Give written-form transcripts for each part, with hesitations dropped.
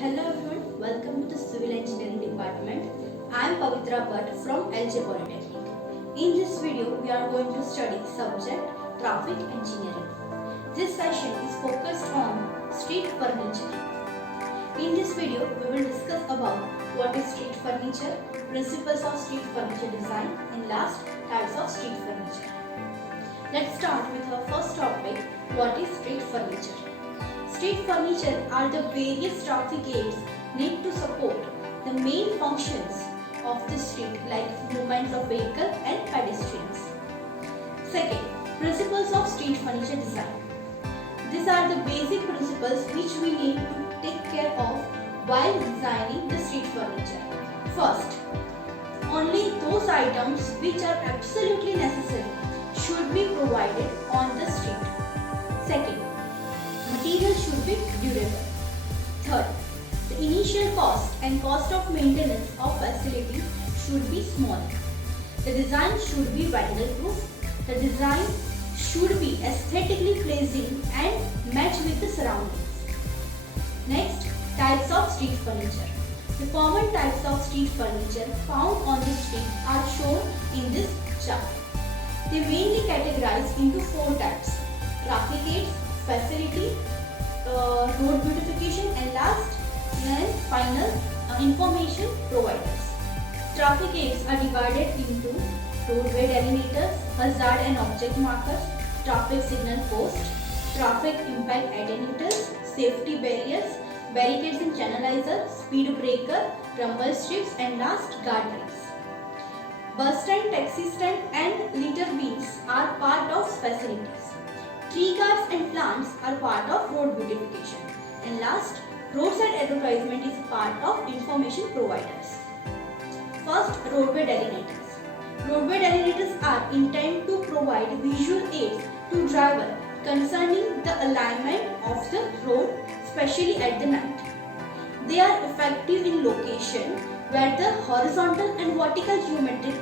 Hello everyone, welcome to the Civil Engineering Department. I am Pavitra Bhatt from LJ Polytechnic. In this video, we are going to study subject Traffic Engineering. This session is focused on street furniture. In this video, we will discuss about what is street furniture, principles of street furniture design, and last, types of street furniture. Let's start with our first topic, what is street furniture. Street furniture are the various traffic aids need to support the main functions of the street like movements of vehicles and pedestrians. Second, principles of street furniture design. These are the basic principles which we need to take care of while designing the street furniture. First, only those items which are absolutely necessary should be provided on the street. Second, material should be durable. Third, the initial cost and cost of maintenance of facility should be small. The design should be vandal proof. The design should be aesthetically pleasing and match with the surroundings. Next, types of street furniture. The common types of street furniture found on the street are shown in this chart. They mainly categorize into four types: traffic aids, facility, road beautification, and last and final information providers. Traffic aids are divided into roadway delineators, hazard and object markers, traffic signal posts, traffic impact attenuators, safety barriers, barricades and channelizer, speed breaker, rumble strips, and last guardrails. Bus stand, taxi stand, and litter bins are part of facilities. Tree guards and plants are part of road beautification. And last, roadside advertisement is part of information providers. First, roadway delineators. Roadway delineators are intended to provide visual aids to driver concerning the alignment of the road, especially at the night. They are effective in location where the horizontal and vertical geometric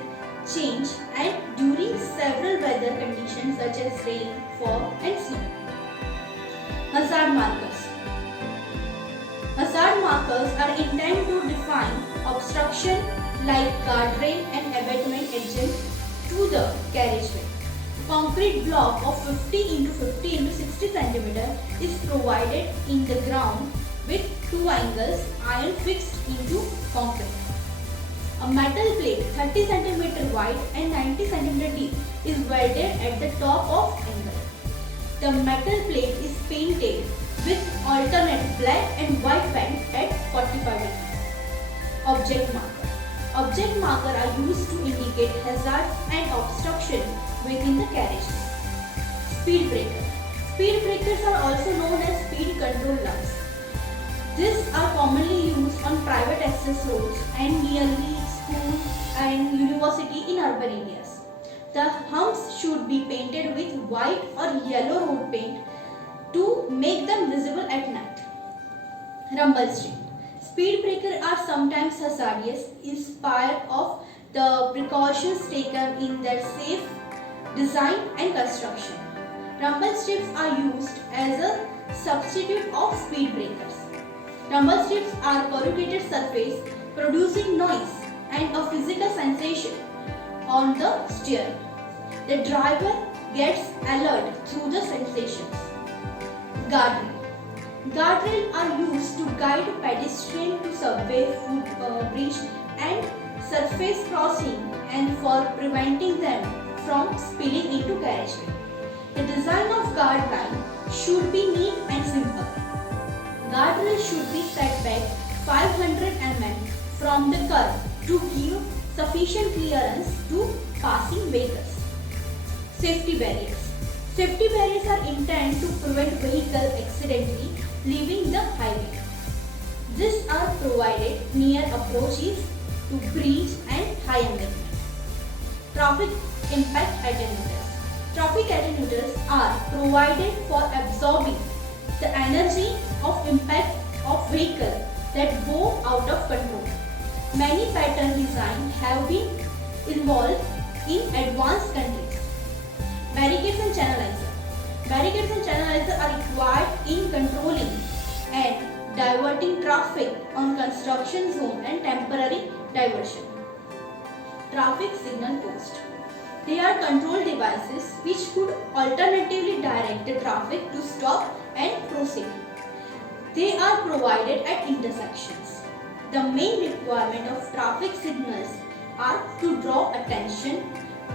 change and during several weather conditions such as rain, fog and snow. Hazard markers. Hazard markers are intended to define obstruction like guardrail and abutment adjacent to the carriageway. Concrete block of 50 into 50 into 60 cm is provided in the ground with two angles iron fixed into concrete. A metal plate 30 cm wide and 90 cm deep is welded at the top of angle. The metal plate is painted with alternate black and white paint at 45 degrees. Object marker. Object marker are used to indicate hazards and obstruction within the carriageway. Speed breaker. Speed breakers are also known as speed control lumps. These are commonly used on private access roads and nearly schools and university in urban areas. The humps should be painted with white or yellow road paint to make them visible at night. Rumble strip. Speed breakers are sometimes hazardous in spite of the precautions taken in their safe design and construction. Rumble strips are used as a substitute of speed breakers. Rumble strips are corrugated surface producing noise and a physical sensation on the steering. The driver gets alert through the sensations. Guardrail. Guardrails are used to guide pedestrians to subway, footbridge and surface crossing and for preventing them from spilling into carriageway. The design of guard line should be neat and simple. Guardrail should be set back 500 mm from the curb to give sufficient clearance to passing vehicles. Safety barriers. Safety barriers are intended to prevent vehicles accidentally leaving the highway. These are provided near approaches to bridge and high embankment. Traffic impact attenuators. Traffic attenuators are provided for absorbing the energy of impact of vehicles that go out of control. Many pattern designs have been involved in advanced countries. Barricades and channelizer. Barricades and channelizer are required in controlling and diverting traffic on construction zone and temporary diversion. Traffic signal post. They are control devices which could alternatively direct the traffic to stop and proceed. They are provided at intersections. The main requirement of traffic signals are to draw attention,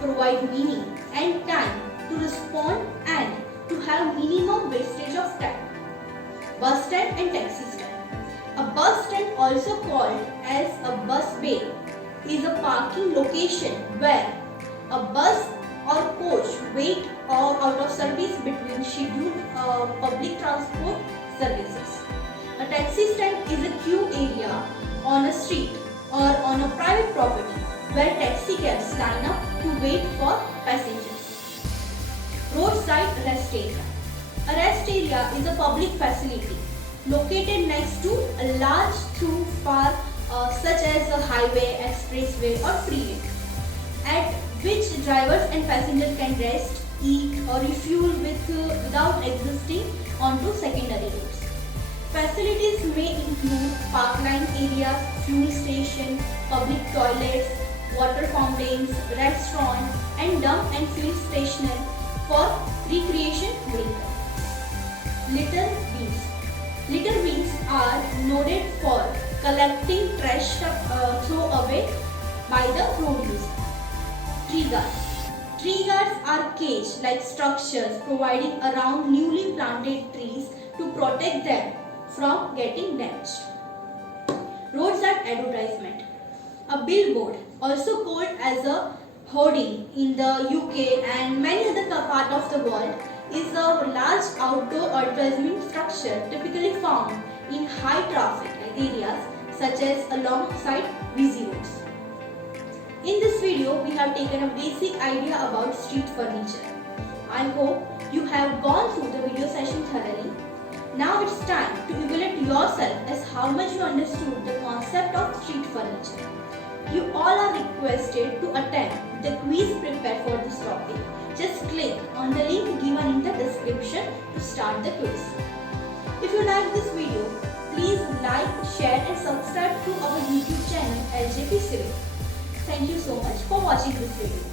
provide meaning and time to respond and to have minimum wastage of time. Bus stand and taxi stand. A bus stand, also called as a bus bay, is a parking location where a bus or coach wait or out of service between scheduled public transport services. A taxi stand is a queue area on a street or on a private property where taxi cabs line up to wait for passengers. Roadside rest area. A rest area is a public facility located next to a large thoroughfare such as a highway, expressway or freeway, at which drivers and passengers can rest, eat or refuel without existing onto secondary roads. Facilities may include parkline areas, fuel station, public toilets, water fountains, restaurants and dump and fuel stations for recreation vehicles. Litter bins. Litter bins are noted for collecting trash thrown away by the road user. Tree guards. Tree guards are cage-like structures providing around newly planted trees to protect them from getting damaged. Roadside advertisement. A billboard, also called as a hoarding in the UK and many other parts of the world, is a large outdoor advertisement structure typically found in high traffic areas such as alongside busy roads. In this video, we have taken a basic idea about street furniture. I hope you have gone through the video session thoroughly. Now it's time to evaluate yourself as how much you understood the concept of street furniture. You all are requested to attempt the quiz prepared for this topic. Just click on the link given in the description to start the quiz. If you like this video, please like, share and subscribe to our YouTube channel LJP Civil. Thank you so much for watching this video.